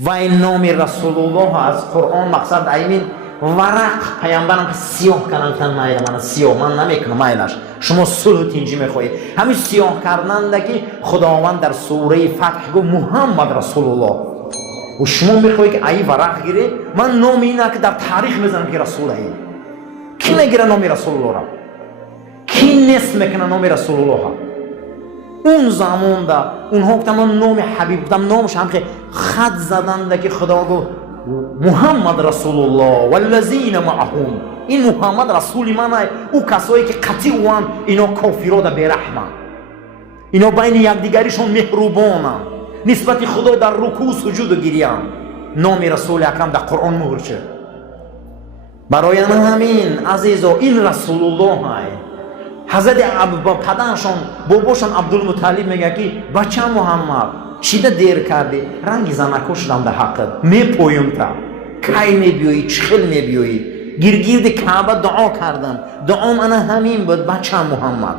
و این نام رسول الله از قرآن مقصد ایمین ورق پیامبرم سیاه کردن تن مایل من سیاه من نمیکنم مایلش شما صلح تینجی میخواهید همین سیاه کردن که خداوند در سوره فتح گفت محمد رسول الله و شما میخواهید که ای ورق گیره من نام اینه که در تاریخ میزنم که رسول ای کی میگیره نام رسول الله را کی نصف میکنه نام رسول الله ها اون زمان دا اونها گفتن نام حبیب گفتم نامش هم که خط زدن ده که خدا گفت محمد رسول الله والذین معهم این محمد رسول من او کسایی که قطعی وان اینا کافرها ده برحمه اینا بین یکدیگریشون مهربانن نسبت خدا در رکوع سجود و گریان نام رسول اکرم در قرآن مهر شد برای من همین عزیزا این رسول الله های حضرت پدرشان باباشان عبدالمطلب میگه که بچه محمد چیده دیر کردی رنگی زنکو شدم در حقت میپویم تا کی میبیوی چخل میبیوی گرگیرد کعبه دعا کردم دعام انا همین بود بچه محمد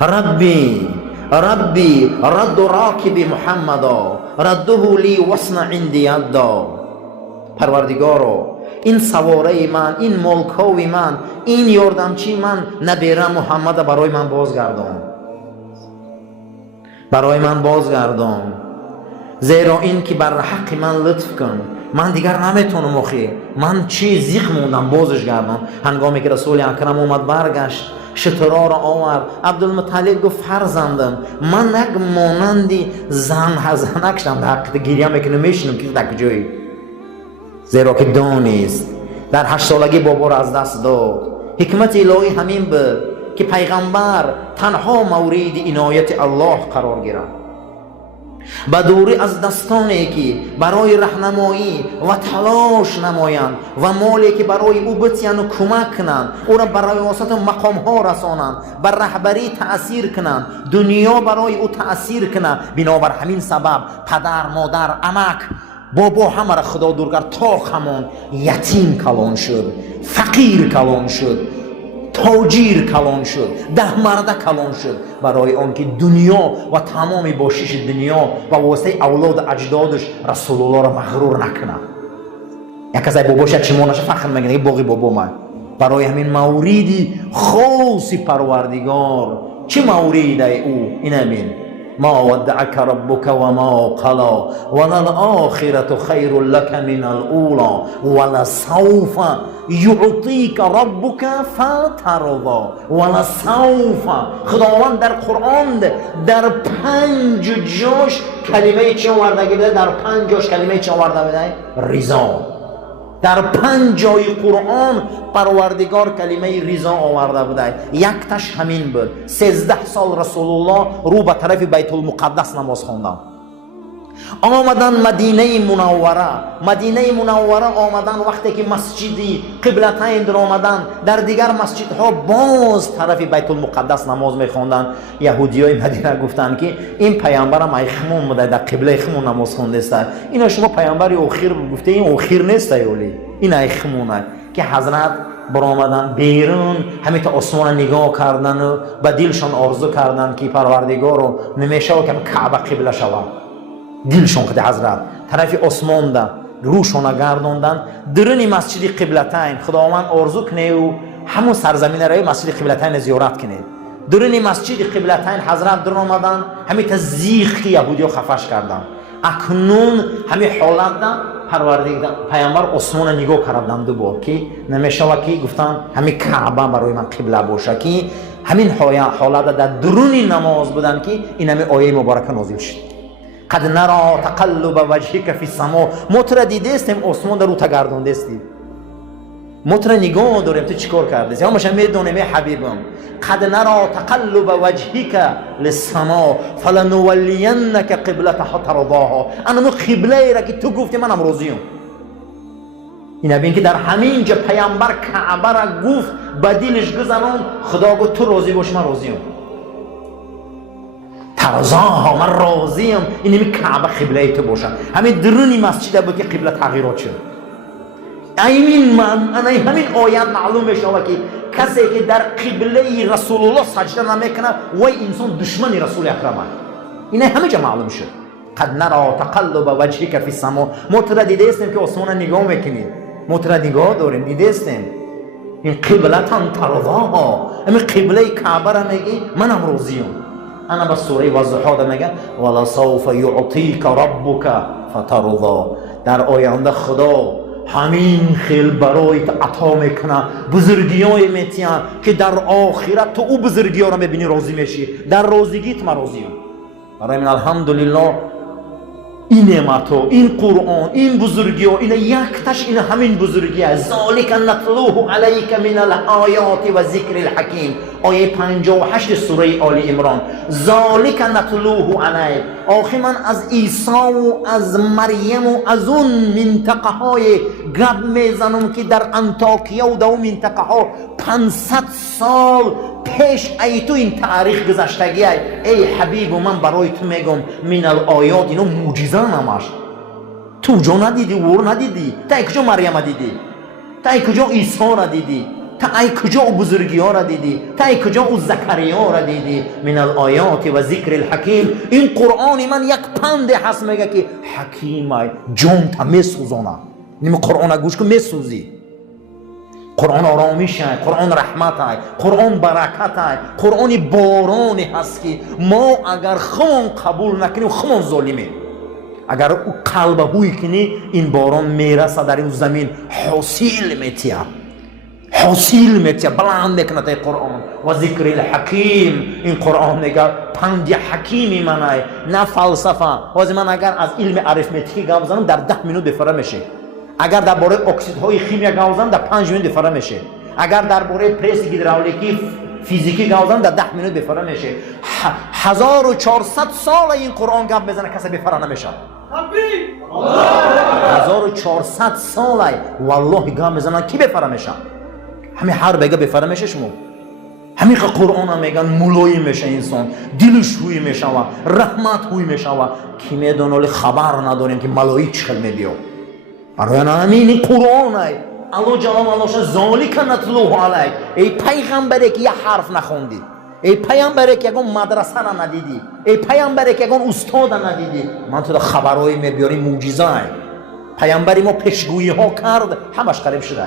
ربی رد راکب محمدا رده لی وصن عندی یدا پروردگارو این سواره من این ملکاوی من این یاردمچی من نبیرم محمد برای من بازگردان زیرا این که بر حق من لطف کن من دیگر نمیتونم اخی من چی زیخ موندم بازش گردم هنگامی که رسول اکرم اومد برگشت شترا را آورد عبدالمطلب گفت فرزندم من یک مانندی زنک شدم در حقیقت گریه میکنم میشنم که در کجایی زیرا که دانست در 8 سالگی بابا را از دست داد حکمت الهی همین بود که پیغمبر تنها مورد عنایت الله قرار گیرد بدوری از دستانی که برای راهنمایی و تلاش نمایند و مالی که برای او بتیان و کمک کنند او را برای واسط مقام ها رسانند بر رهبری تأثیر کنند دنیا برای او تأثیر کنند بنابر همین سبب پدر مادر عمک بابا همه را خدا دور کرد تا خمان یتیم کلان شد فقیر کلان شد تاجیر کلان شد 10 مرده کلان شد برای آنکه دنیا و تمام باشش دنیا و واسطه اولاد اجدادش رسول الله را مغرور نکنه یک از باباش چمانش فخر میگه باقی بابا من برای همین موریدی خاصی پروردگار چه موریده او این همین ما ودعك ربك وما قلى وللآخرة خير لك من الأولى ولسوف يعطيك ربك فترضى ولسوف خداوند در قرآن در 5 جاش کلمه چه آورده بوده در 5 جاش کلمه چه آورده بوده رضا در 5 جای قرآن پروردگار کلمه رضا آورده بوده یک تاش همین بود 13 سال رسول الله رو به طرف بیت المقدس نماز خواندن آمدن مدینه منوره آمدن وقتی که مسجدی قبلتین در آمدن در دیگر مسجدها باز طرف بیت المقدس نماز میخواندن یهودیای مدینه گفتن که این پیامبرم ایخمون بوده در قبله خمون نماز خونده است اینا شما پیامبر اخیر گفته این اخیر نیست اولی این ایخمونه که حضرت برآمدن بیرون همین تا آسمان نگاه کردن و به دلشان آرزو کردن که پروردگار رو نمیشه که کعبه قبله شود دلشون که حضرت طرف آسمان ده روشون گردوندن درون مسجد قبلتین خداوند آرزو کنه و همون سرزمین رای مسجد قبلتین زیارت کنه درون مسجد قبلتین حضرت در آمدن همین تا زیخ یهودی‌ها خفش کردن اکنون همین حالت ده پروردگار پیامبر آسمان نگاه کردن دو بار که نمیشه که گفتن همین کعبه برای من قبله باشه که همین حالت در درون نماز بودن که این همین آیه مبارکه نازل شد قد نرى تقلب وجهك في السماء متر دیدستیم آسمان در رو تگردونده استی متر نگاه داریم تو چیکار کردی یا ماشم میدونم حبیبم قد نرى تقلب وجهك للسماء فلنولينك قبلة ترضاها انا قبله را که تو گفتی منم راضیم اینا ببین که در همین جا پیامبر کعبه را گفت با دلش گذران خدا گفت تو راضی باش من راضیم ترضاها من راضیم این همین کعبه قبله تو باشه همین درونی مسجد بود که قبله تغییرات شد همین آیت معلوم میشه که کسی که در قبله رسول الله سجده نمیکنه وای انسان دشمن رسول اکرم این همه جا معلوم شد قد نرى تقلب وجهك فی السما. ما تو را دیده استیم که آسمان نگاه میکنید، ما تو را نگاه داریم، دیده استیم. این قبلتان ترضاها، این قبله کعبه را میگی منم راضیم. انا با سوره والضحی میگه ولا سوف یعطیک ربک فترضا. در آینده خدا همین خیل برایت عطا میکنه، بزرگیای میتیان که در آخرت تو او بزرگی ها را میبینی راضی میشی. در راضیگیت من راضیم. برای من الحمدلله این نعمت ها، این قرآن، این بزرگی ها، این یکتش این همین بزرگی است. ذالک نتلوه علیک من الآیات و ذکر الحکیم. آیه 58 سوره آل عمران. ذالک نتلوه علیک. آخه من از عیسی و از مریم و از اون منطقه های گپ میزنم که در انطاکیه و دو منطقه ها 500 سال پیش ای تو این تاریخ گذشتگی ای حبیب و من برای تو میگم من الآیات، اینو معجزه نماش. تو جا ندیدی ور ندیدی، تا ای کجا مریم دیدی، تا ای کجا عیسی را دیدی، تا ای کجا او بزرگی ها را دیدی، تا ای کجا او زکریا را دیدی. من الآیات و ذکر الحکیم. این قرآن من یک پند هست میگه که حکیم ای جان تا میسوزانه. این قرآن گوش کن میسوزی. قرآن آرامیش های، قرآن رحمت های، قرآن برکت های، قرآن بارانی هست که ما اگر خمون قبول نکنیم خمون ظالمیم. اگر او قلب هوی کنی این باران میرسه در این زمین حاصل میتیه، حاصل میتیه، بلند میکنه تا قرآن و ذکر الحکیم. این قرآن میگه پند حکیمی منای، نه فلسفه. واسه من اگر از علم اریتمتیک گپ بزنم در 10 منوت بفره میشه. اگر درباره اکسیدهای شیمی گپ بزنم در 5 منوت بفره میشه. اگر درباره پرس هیدرولیکی فیزیکی گپ بزنم در 10 منوت بفره میشه. 1400 سال این قرآن گپ بزنه کسی بفره نمیشه. 1400 سال والله گپ بزنه کی بفره میشه؟ همین هر بگه بفره میشه شما. همین قرآن هم میگن مولایی میشه انسان، دلش هوی میشه و رحمت هوی میشه و کی میدونه خبر نداریم که ملایی چخل میبیو. برای همین قرآن ای الله جلال الله ذالک نتلوه علیک. ای پیغمبری که یه حرف نخوندی، ای پیامبری که یگان مدرسه را ندیدی، ای پیامبری که یگان استاد ندیدی، من تو خبرای میبیاری معجزه ای. پیامبری ما پیشگویی ها کرد، همش قریب شده،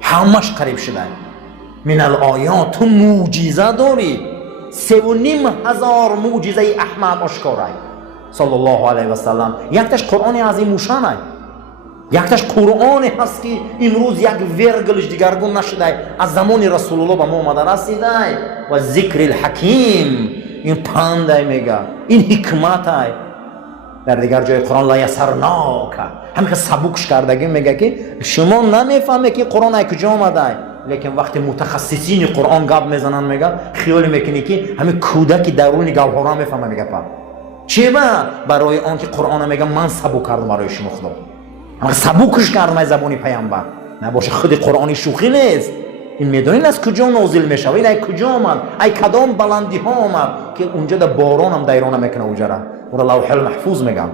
همش قریب شده. من الآیات تو معجزه داری، 3,500 معجزه احمد آشکاره صلی الله علیه و سلم. یکتش قرآن عظیم شانه، یکتش قرآن هست که امروز یک ورگلش دیگرگون نشده، از زمان رسول الله به ما آمده رسیده. و ذکر الحکیم این پنده میگه، این حکمت های. در دیگر جای قرآن لا یسرناک، همین که سبکش کردگی میگه که شما نمیفهمه که قرآن ای کجا آمده. لیکن وقتی متخصصین قرآن گپ میزنن میگه خیال میکنی که همین کودک درون گوهرا میفهمه. میگه چه برای آن که قرآن میگه من سبک کردم برای شما خدا، اما سبکش کردم از زبانی پیامبر. نباشه خود قرآنی شوخی نیست. این میدونین از کجا نازل میشه و این ای کجا آمد، ای کدام بلندی ها آمد که اونجا در باران هم دیرانه میکنه اوجا را و لوح المحفوظ میگم.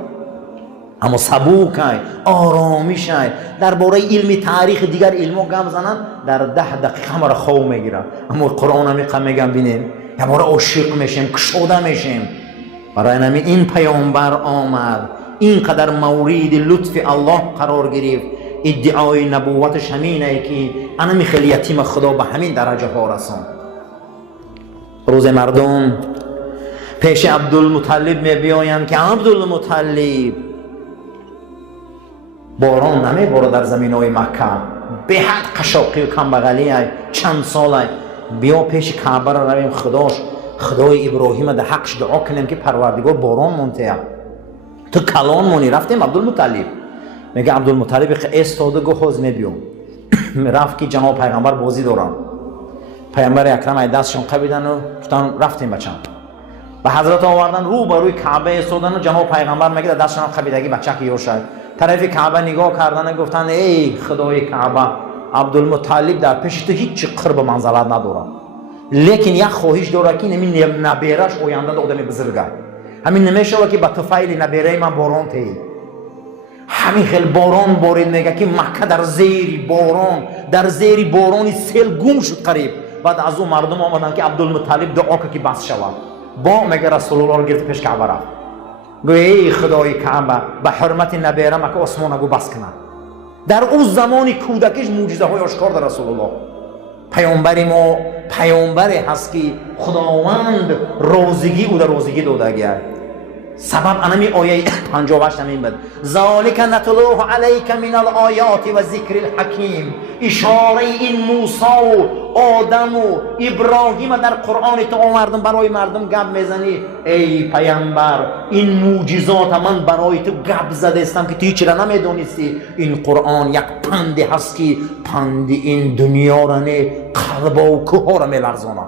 اما سبوک های، آرامیش های. درباره علم تاریخ دیگر علمو گپ زنن در 10 دقیقه همه را خواب میگیرن. اما قرآن هم میگم بینین یه بار عاشق میشیم، کشوده میشیم. برای همین این پیامبر آمد، اینقدر مورد لطف الله قرار گرفت. ادعای نبوتش همینه که انا میخوام یتیم خدا به همین درجه ها رسان. روز مردم پیش عبدالمطلب میبیاین که عبدالمطلب باران نمیباره در زمین های مکه، به حد قشاقی و کمبغلی های چند سال های. بیا پیش کعبه را رویم خدای ابراهیم در حقش دعا کنیم که پروردگار باران مونته. تو کلان مونی. رفتیم عبدالمطلب، میگه عبدالمطلب استاده گو خوز میبیام. رفت که جناب پیغمبر بازی دارن. پیغمبر اکرم ای دستشون قبیدن و گفتن رفتیم بچم. به حضرت آوردن رو بر روی کعبه استادن و جناب پیغمبر میگه دستشون قبیدگی بچه که یوشد. طرف کعبه نگاه کردن و گفتن ای خدای کعبه، عبدالمطلب در پیش تو هیچ قرب منزلت نداره، لیکن یک خواهش داره که نمی نبیرش آینده آدمی بزرگه. همین نمیشه که با طفیل نبیره من باران تی. همین خیلی باران بارید میگه که مکه در زیر بارانی سیل گم شد قریب. بعد از اون مردم آمدن که عبدالمطلب دعا که بس شود. با میگه رسول الله رو گرفت پیش کعبه رفت. گوی ای خدای کعبه به حرمت نبیرم که آسمان گو بس کنم. در اون زمانی کودکیش معجزه های آشکار در رسول الله. پیامبر ما پیامبری هست که خداوند روزگی او در روزگی دادگیه. سبب انمی آیه 58 همین بود. ذالک نتلوه علیک من الآیات و ذکر الحکیم. اشاره این موسی و آدم و ابراهیم در قرآن تو آوردم برای مردم گپ میزنی. ای پیامبر این معجزات من برای تو گپ زده استم که تو چرا نمیدونستی. این قرآن یک پندی هست که پند این دنیا را نه قلب و کوه را میلرزونه.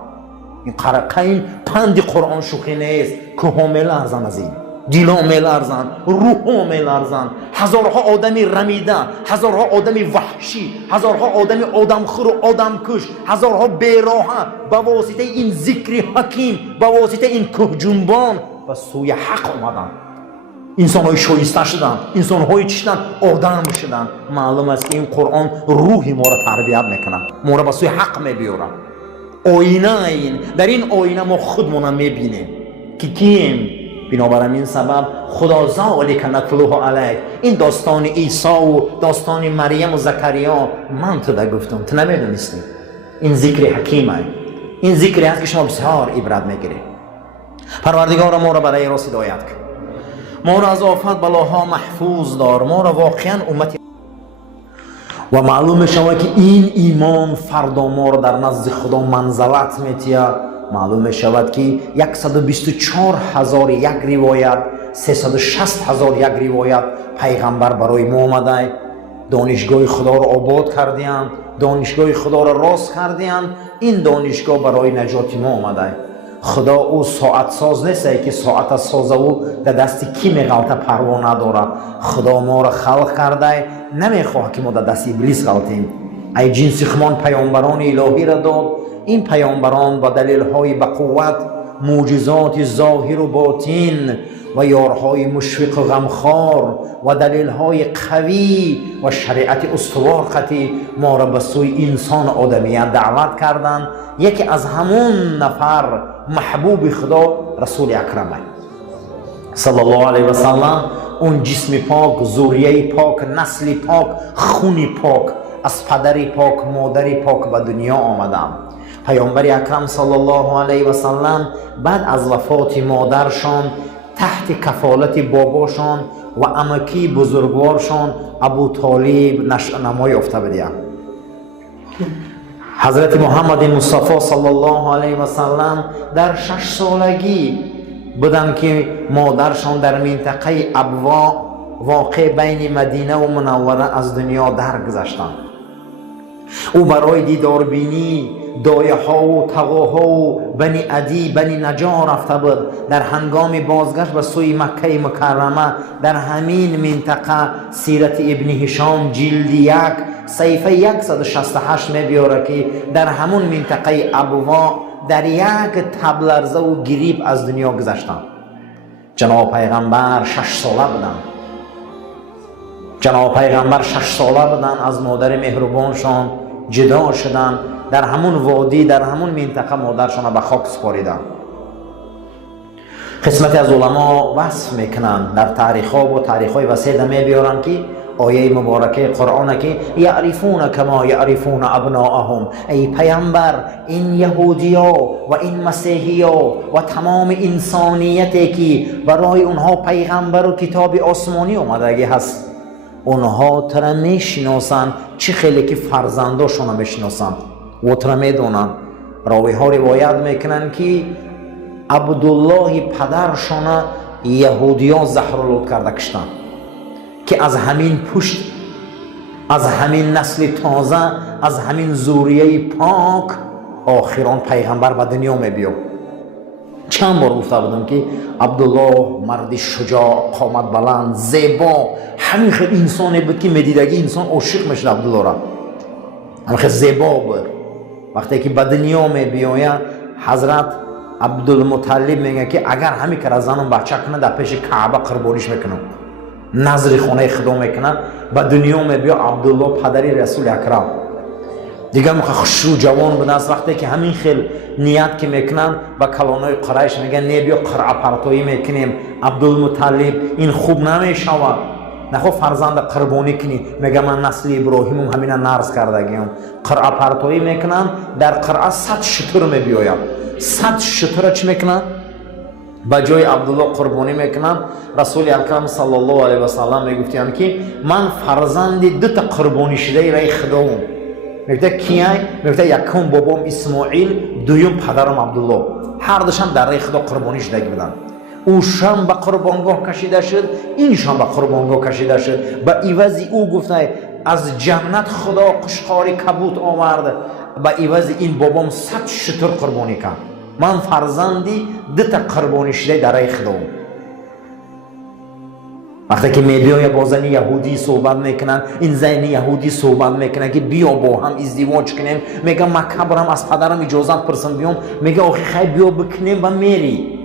این پند قرآن شوخی نیست. کوه میلرزن از این، دیلا میلرزن، روح میلرزن. هزارها آدمی رمیده، هزارها آدمی وحشی، هزارها آدمی آدمخور و آدمکش، هزارها بیراه به واسطه این ذکر حکیم، به واسطه این کوه جنبان و سوی حق آمدن. انسان های شایسته شدن، انسان های چشتن آدم شدن. معلوم است که این قرآن روحی ما را تربیت میکنه، ما را به سوی حق میبیوره. آینه این، در این آینه ما خودمون میبینیم که کیم. بنابر این سبب خدا ذالک نتلوه علیک. این داستان عیسی و داستان مریم و زکریا من تو در گفتم، تو نمیدونستی. این ذکر حکیمه، این ذکری هست که شما بسیار عبرت میگیرید. پروردگار ما را برای راست هدایت کن، ما را از آفت بلاها محفوظ دار، ما را واقعا امتی. و معلوم شما که این ایمان فردا ما را در نزد خدا منزلت میتیه. معلوم شود که 124,000 یک روایت، 360,000 یک روایت پیغمبر برای ما آمده. دانشگاه خدا را آباد کردیند، دانشگاه خدا را راست کردیند. این دانشگاه برای نجات ما آمده. خدا او ساعت ساز نیست که ساعت ساز او در دست کی میغلطه پروا نداره. خدا ما را خلق کرده، نمیخواه که ما در دست ابلیس غلطیم. ای جنس خمان پیامبران الهی را داد. این پیامبران با دلیل‌های به قوت، معجزات ظاهر و باطن و یارهای مشفق و غمخوار و دلیل‌های قوی و شریعت استوار خطی ما را به سوی انسان آدمیت دعوت کردند. یکی از همون نفر محبوب خدا رسول اکرم صلی الله علیه و سلم. اون جسم پاک، ذریه پاک، نسل پاک، خون پاک، از پدر پاک، مادر پاک به دنیا آمدند. پیامبر اکرم صلی الله علیه و سلم بعد از وفات مادرشان تحت کفالت باباشان و عمکی بزرگوارشان ابو طالب نمای افته بدید. حضرت محمد مصطفی صلی الله علیه و سلم در 6 سالگی بودن که مادرشان در منطقه ابوا واقع بین مدینه و منوره از دنیا درگذشتند. او برای دیداربینی دایه ها و تقاها و بنی عدی بنی نجار رفته بود. در هنگام بازگشت به سوی مکه مکرمه در همین منطقه سیرت ابن هشام جلد 1 صفحه 168 میبیاره که در همون منطقه ابوا در یک تبلرزه و گریب از دنیا گذشتند. جناب پیغمبر 6 ساله بودن. جناب پیغمبر 6 ساله بودن، از مادر مهربانشان جدا شدن. در همون وادی، در همون منطقه مادرشان به خاک سپاریدن. قسمتی از علما وصف میکنن در تاریخ‌ها و تاریخ‌های وسیع میبیارن که آیه مبارکه قرآن که یعرفون کما یعرفون ابناءهم. ای پیامبر این یهودیا و این مسیحیا و تمام انسانیتی که برای اونها پیغمبر و کتاب آسمانی اومدگی هست، اونها ترا میشناسن، چه خیلی که فرزنداشون میشناسن و ترا میدونن. راوی ها روایت میکنن که عبدالله پدرشون یهودیان زهرالود کرده کشتن که از همین پشت، از همین نسل تازه، از همین ذریه پاک آخران پیغمبر به دنیا میبیاد. چند بار گفته بودم که عبدالله مرد شجاع، قامت بلند، زیبا، همین خیلی انسانی بود که میدیدگی انسان عاشق میشد عبدالله را. همین خیلی زیبا بود. وقتی که به دنیا میبیاید حضرت عبدالمطلب میگه که اگر همین که زنم بچه کنه در پیش کعبه قربانیش میکنم، نظر خونه خدا میکنه. به دنیا میبیا عبدالله پدری رسول اکرم. دیگه میخواه خشو جوان به دست وقتی که همین خیل نیت که میکنن با کلانای قریش میگن نه بیا قرعه پرتایی میکنیم عبدالمطلب این خوب نمیشود نخو فرزند قربانی کنی میگه من نسل ابراهیمم همین نرز کردگیم قرعه پرتایی میکنن در قرعه 100 شتر میبیاید 100 شتر چی میکنن با جای عبدالله قربانی میکنن رسول اکرم صلی الله علیه و سلم میگفتن که من فرزند 2 تا قربانی شده رای خداوم میگه کیای میگه یکم بابام اسماعیل دوم پدرم عبدالله هر دوشم در رای خدا قربانی شده بودن او شام به قربانگاه کشیده شد این شام به قربانگاه کشیده شد به عوض او گفته از جنت خدا قشقاری کبوت آورد به عوض این بابام 100 شتر قربانی کرد من فرزندی 2 تا قربانی شده در رای خدا وقتی که میبیای با زن یهودی صحبت میکنن این زن یهودی صحبت میکنه که بیا با هم ازدواج کنیم میگه مکه برم از پدرم اجازت پرسم بیام میگه آخی خیلی بیا بکنیم و میری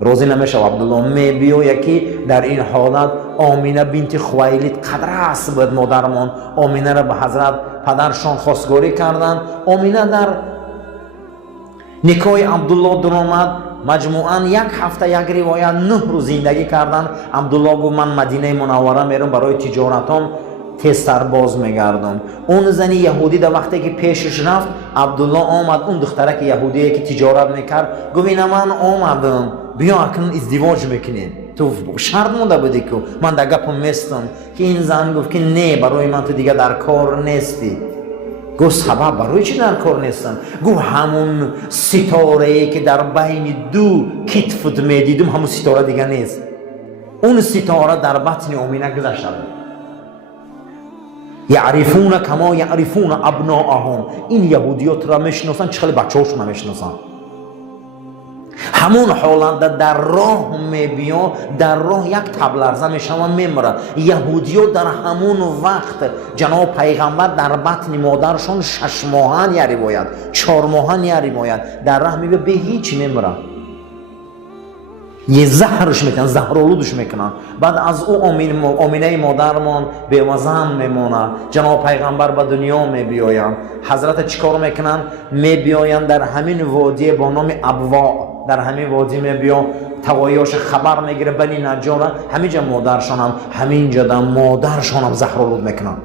روزی نمیشه عبدالله میبیای که در این حالت آمینه بنت خویلد قدر است بود مادرمان آمینه را به حضرت پدرشان خواستگاری کردن آمینه در نکاح عبدالله در آمد مجموعاً 1 هفته 1 روایت 9 روز زندگی کردن عبدالله گفت من مدینه منوره میرم برای تجارتام تیز سرباز میگردم اون زنی یهودی در وقتی که پیشش رفت عبدالله آمد اون دختره که یهودیه که تجارت میکرد گفت اینا من آمدم بیا اکنون ازدواج میکنین تو شرط مونده بودی که من در گپم میستم که این زن گفت که نه برای من تو دیگه در کار نیستی گفت سبب برای چی در کار نیستم گفت همون ستاره که در بین 2 کتفت میدیدم همون ستاره دیگه نیست اون ستاره در بطن آمینه گذشته یعرفون کما یعرفون ابناءهم این یهودیات را میشناسن چه خیلی بچه‌هاشون میشناسن همون حالت در راه میبیا در راه یک تبلرزه میشم و میمره یهودیو در همون وقت جناب پیغمبر در بطن مادرشون 6 ماهن یاری باید 4 ماهن یاری باید در راه میبیا به هیچ میمره یه زهرش میکنن زهرالودش میکنن بعد از او آمینه مادرمان به وزن میمونه جناب پیغمبر به دنیا میبیاین حضرت چیکار میکنن میبیاین در همین وادی با نام ابوا در همین وادی میبیا توایاش خبر میگیره بنی نجار همینجا مادرشان هم همینجا در مادرشان هم زهرالود میکنن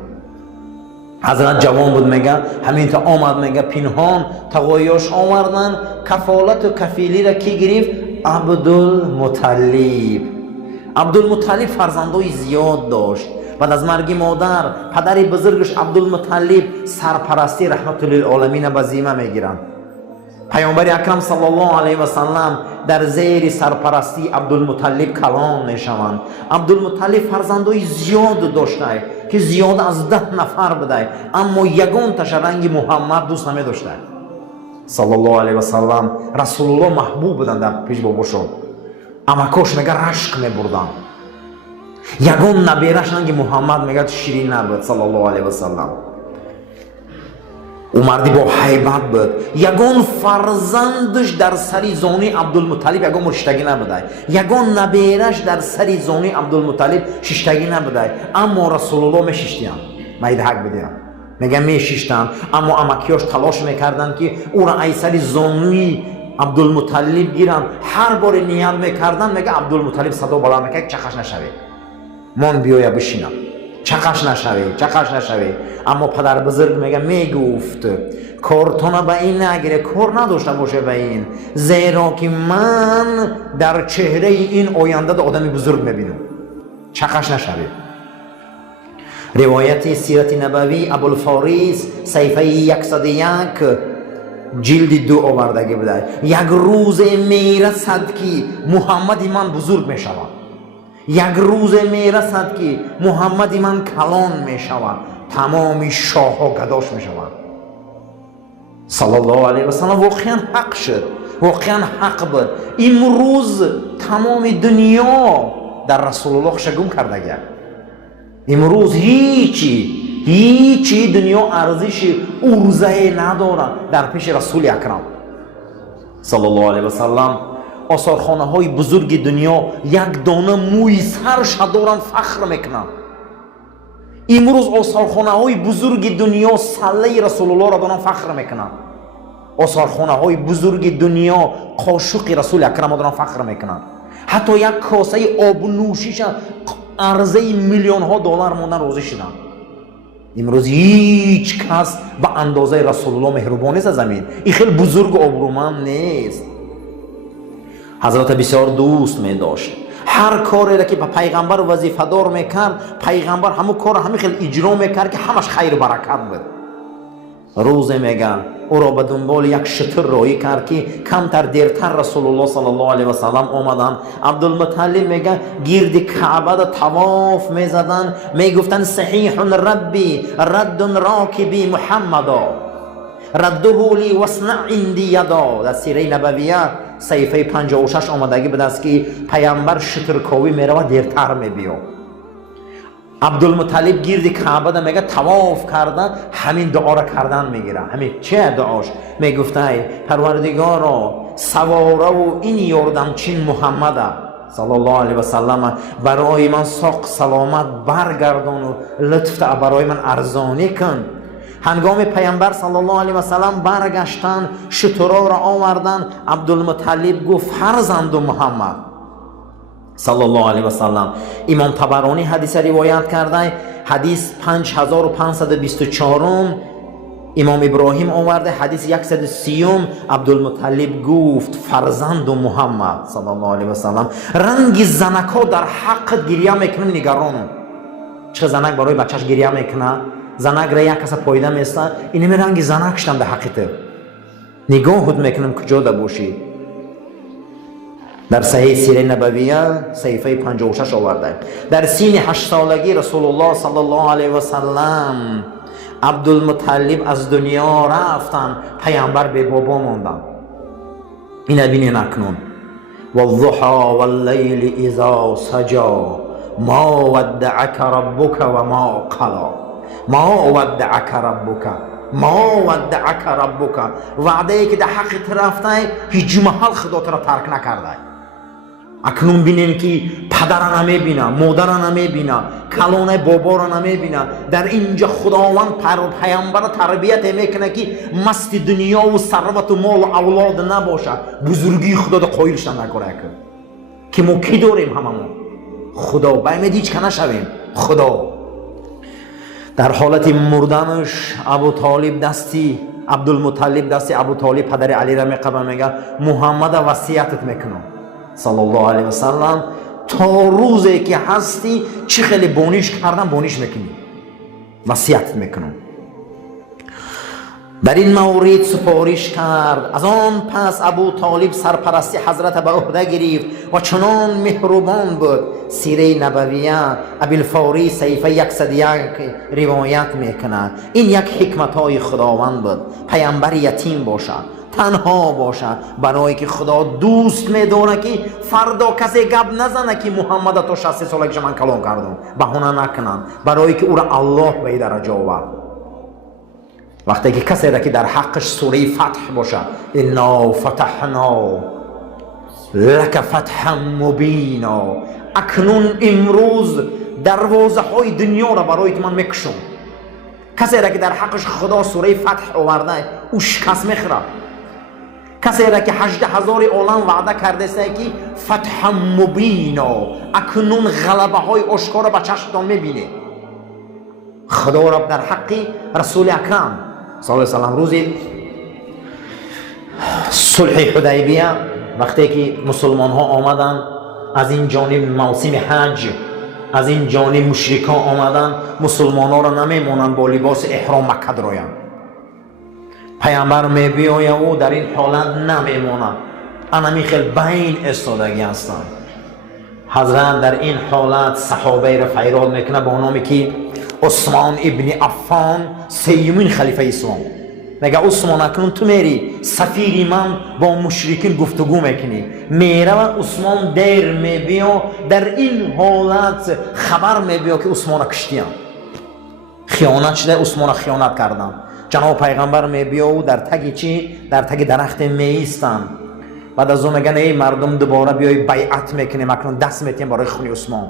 حضرت جوان بود میگه همین تا آمد میگه پنهان توایاش آوردن کفالت و کفیلی را کی گرفت عبدالمطلب عبدالمطلب فرزندای زیاد داشت بعد از مرگ مادر پدر بزرگش عبدالمطلب سرپرستی رحمت للعالمین به ذمه میگیرن پیامبر اکرم صلی الله علیه و سلم در زیر سرپرستی عبدالمطلب کلان میشوند عبدالمطلب فرزندای زیاد داشته که زیاد از 10 نفر بوده اما یگان تش رنگ محمد دوست نمی داشته صلی الله علیه و سلم رسول الله محبوب بودن در پیش باباشون امکاش میگه رشک میبردن یگان نبیرش رنگ محمد میگه شیرین نبود صلی الله علیه و سلم او مردی با حیبت بود یگان فرزندش در سری زانی عبدالمطلب یگان مرشتگی نبوده یگان نبیرش در سری زانی عبدالمطلب ششتگی نبوده اما رسول الله میششتیم مید حق بدیم میگن میششتن اما امکیاش تلاش میکردن که او را ای سری زانی عبدالمطلب گیرن هر بار نیت میکردن میگه عبدالمطلب صدا بالا میگه چخش نشوی من بیایا بشینم چقش نشوی اما پدر بزرگ میگه میگفت کارتون به این نگیره کار نداشته باشه به این زیرا که من در چهره این آینده در آدم بزرگ میبینم چقش نشوی روایت سیرت نبوی ابوالفاریس صفحه 101 جلد 2 آوردگی بوده یک روز میرسد که محمد من بزرگ میشود یک روز میرسد که محمد من کلان میشود تمام شاه و گداش میشود صلی الله علیه و سلم واقعا حق شد واقعا حق بود امروز تمام دنیا در رسول الله شگون کرده امروز هیچی دنیا ارزش ارزه نداره در پیش رسول اکرم صلی الله علیه و سلم آثارخانه های بزرگ دنیا یک دانه موی سرش دارن فخر میکنن امروز آثارخانه های بزرگ دنیا صله رسول الله را دارن فخر میکنن. آثارخانه های بزرگ دنیا قاشق رسول اکرم را دارن فخر میکنن. حتی یک کاسه آب نوشیش عرضه میلیون ها دلار موندن روزی شدن. امروز هیچ کس به اندازه رسول الله مهربان نیست. زمین این خیلی بزرگ و آبرومند نیست. حضرت بسیار دوست می داشت. هر کاری را که به پیغمبر وظیفه دار میکرد، پیغمبر همون کار همین خیلی اجرا میکرد که همش خیر و برکت بود. روزی میگن او را به دنبال یک شتر راهی کرد که کمتر دیرتر رسول الله صلی الله علیه و سلم آمدن. عبدالمطلب میگه گرد کعبه را طواف میزدن، میگفتن صحیح ربی رد راکبی محمدا رده لی وصنع عندی یدا. در سیره نبویه صحیفه 56 آمدگی بود است که پیامبر شترکاوی میره و دیرتر میبیاد. عبدالمطلب گرد کعبه دا میگه طواف کردن، همین دعا را کردن میگیره. همین چه دعاش؟ میگفته ای پروردگارا سواره و این یاردمچین محمد صلی الله علیه و سلم برای من ساق سلامت برگردان و لطف برای من ارزانی کن. هنگام پیامبر صلی الله علیه و سلم برگشتن، شترا را آوردن. عبدالمطلب گفت فرزند محمد صلی الله علیه و سلم. امام طبرانی حدیث روایت کرده، حدیث 5524. امام ابراهیم آورده حدیث 130. عبدالمطلب گفت فرزند محمد صلی الله علیه و سلم. رنگ زنکا در حق گریه میکنن، نگرانم. چه زنک برای بچهش گریه میکنه؟ زنک را یک کس پایده میسته، اینم رنگ زنک شدم در حقیقت. نگاهت میکنم کجا ده باشی. در صحیح سیره نبویه صحیفه 56 آورده. در سین 8 سالگی رسول الله صلی الله علیه و سلم عبدالمطلب از دنیا رفتن، پیامبر به بابا ماندن. این بینین اکنون والضحى واللیل اذا سجى ما ودعك ربك و ما قلى. ما ودعك ربك ما ودعك ربك. وعده ای که در حقیقت رفته هیچ محل خدا را ترک نکرده. اکنون بینیم که پدر را نمیبینه، مادر را نمیبینه، کلان بابا را نمیبینه. در اینجا خداوند پیامبر را تربیت میکنه که مست دنیا و ثروت و مال و اولاد نباشه. بزرگی خدا را قایلش نکنه که ما کی داریم؟ هممون خدا. باید هیچ که نشویم. خدا در حالت مردنش ابو طالب دستی عبدالمطلب دستی ابو طالب پدر علی را میقبه، میگه محمد وصیتت میکنم صلی الله علیه و سلم، تا روزی که هستی چی خیلی بونیش کردم بونیش میکنی، وصیت میکنم. در این مورد سفارش کرد. از آن پس ابو طالب سرپرستی حضرت به عهده گرفت و چنان مهربان بود. سیره نبویه ابوالفاری صحیفه 101 روایت میکنه. این یک حکمت های خداوند بود. پیامبر یتیم باشد، تنها باشد، برای که خدا دوست میدونه که فردا کسی گپ نزنه که محمد تو 60 سالگی من کلام کردم، بهانه نکنن، برای که او را الله به این درجه آورد. وقتی که کسی را که در حقش سوره فتح باشه، انا فتحنا لک فتحا مبینا، اکنون امروز دروازه های دنیا را برایت من میکشم. کسی را که در حقش خدا سوره فتح آورده او شکست میخوره. کسی را که 18,000 عالم وعده کرده است که فتح مبینا، اکنون غلبه های آشکار به چشمتان میبینه. خدا رب در حق رسول اکرم صلی الله علیه و سلم روزی صلح حدیبیه، وقتی که مسلمان ها آمدن از این جانب موسم حج، از این جانب مشرکان آمدن، مسلمان ها را نمیمونن با لباس احرام مکه دراین. پیامبر میبیایه او در این حالت نمیمونه. انمی خیلی بین استادگی هستن. حضرت در این حالت صحابه را فیراد میکنه با نامی که عثمان ابن عفان سیمین خلیفه اسلام. میگه عثمان اکنون تو میری سفیری من با مشرکین گفتگو میکنی. میره و عثمان دیر میبیا، در این حالت خبر میبیا که عثمان کشتیان، خیانت شده، عثمان خیانت کردن. جناب پیغمبر میبیا و در تگ چی؟ در تگ درخت میایستن. بعد از اون میگن ای مردم دوباره بیای بیعت میکنیم، اکنون دست میتیم برای خون عثمان.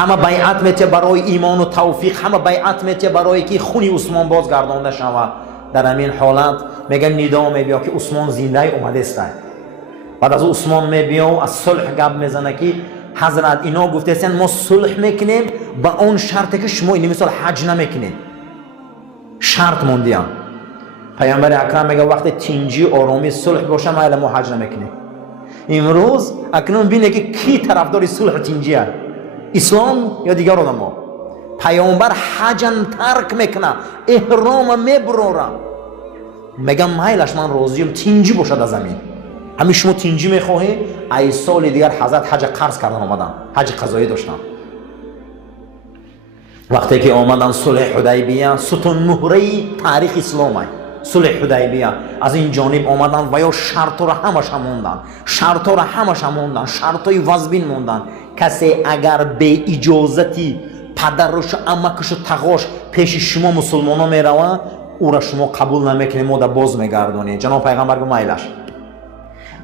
همه بیعت میته برای ایمان و توفیق، همه بیعت میته برای که خونی عثمان بازگردانده شود. در همین حالت میگن ندا میبیا که عثمان زنده اومده است. بعد از عثمان میبیا و از صلح گپ میزنه که حضرت اینا گفتن ما صلح میکنیم با اون شرطی که شما این مثال حج نمیکنید. شرط موندیم. پیامبر اکرم میگه وقتی تنجی آرامی صلح باشه ما الان حج نمیکنیم. امروز اکنون بینه که کی طرفدار صلح تنجیه؟ اسلام یا دیگر آدما؟ پیامبر حجن ترک میکنه، احرام میبره، میگم مایلش من راضیم تنجی باشد از زمین. همین شما تنجی میخواهی؟ ای سال دیگر حضرت حج قرض کردن آمدن، حج قضایی داشتن. وقتی که آمدن صلح حدیبیه، ستون مهره تاریخ اسلامه. صلح حدیبیه از این جانب آمدن و یا شرط را همش موندن، شرطای وزبین موندن. کسی اگر به اجازتی پدرش و عمکش و تقاش پیش شما مسلمانا میروه، او را شما قبول نمیکنید، ما باز میگردونید. جناب پیغمبر گفت مایلش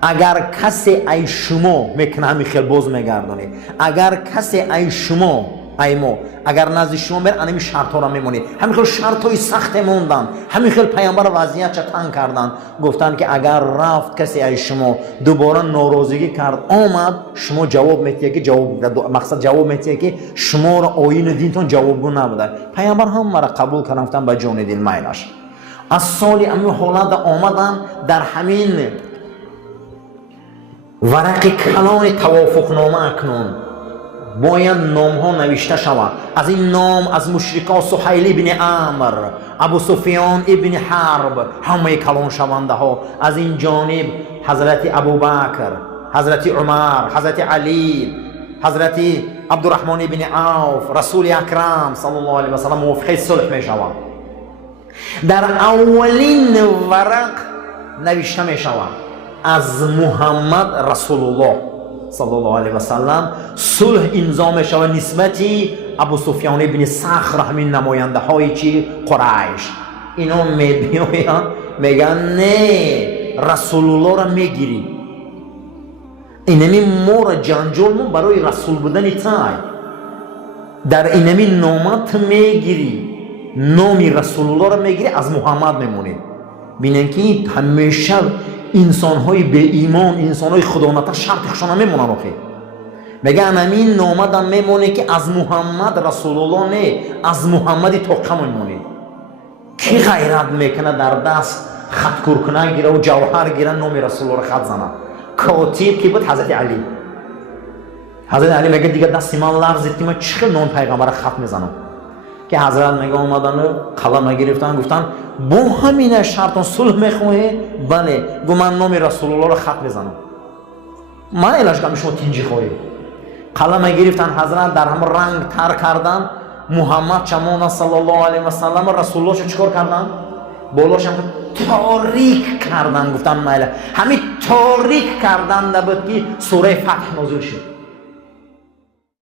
اگر کسی ای شما میکنه همین خیل باز میگردونید. اگر کسی ای شما ای ما اگر نزد شما بر انمی شرط ها را میمونید. همین خیل شرط های سخت موندن، همین خیل پیامبر وضعیت چه تنگ کردن. گفتن که اگر رفت کسی ای شما دوباره ناراضگی کرد آمد، شما جواب میتید که جواب میتید که شما را آیین دینتون جوابگو نبوده. پیامبر هم مرا قبول کردن به جان دل مایلش. از سال امی حالت آمدن در همین ورق کلان توافقنامه اکنون باید نام ها نوشته شود. از این نام از مشرکان سهیل ابن عمر، ابو سفیان ابن حرب همه کلان شونده ها. از این جانب حضرت ابوبکر، حضرت عمر، حضرت علی، حضرت عبدالرحمن ابن عوف، رسول اکرم صلی الله علیه و سلم موافقه صلح می شود. در اولین ورق نوشته می شود از محمد رسول الله صلی الله علیه و سلم صلح امضا می شود نسبتی ابو سفیان ابن صخر، همین نماینده های چی قریش. اینا میبیاین میگن نه رسول الله را میگیری، اینمی ما را جنجال برای رسول بودن تای در اینمی نامت میگیری، نامی رسول الله را میگیری، از محمد میمونی. بینن که همیشه انسان های به ایمان، انسان های خدا نتا شرط خشانه میمونن. آخه میگن همین نامدم میمونه که از محمد رسول الله نه، از محمد توقع میمونه. کی غیرت میکنه در دست خط کورکنه گیره و جوهر گیره نام رسول الله را خط زنه؟ کاتب کی بود؟ حضرت علی. حضرت علی میگه دیگه دست من لرزید که من چخیل نام پیغمبر خط میزنم. که حضرت میگه اومدن قلم گرفتن گفتن با همین شرط صلح میخواه؟ بله. گو من نام رسول الله را خط میزنم. من الهش کمی شما تنجی خواهی. قلم گرفتن حضرت در هم رنگ تر کردن. محمد چمون صلی الله علیه و سلم رسول الله شو چکار کردن؟ بالاش هم تاریک کردن. گفتن مایله همین تاریک کردن نبود که سوره فتح نازل شد.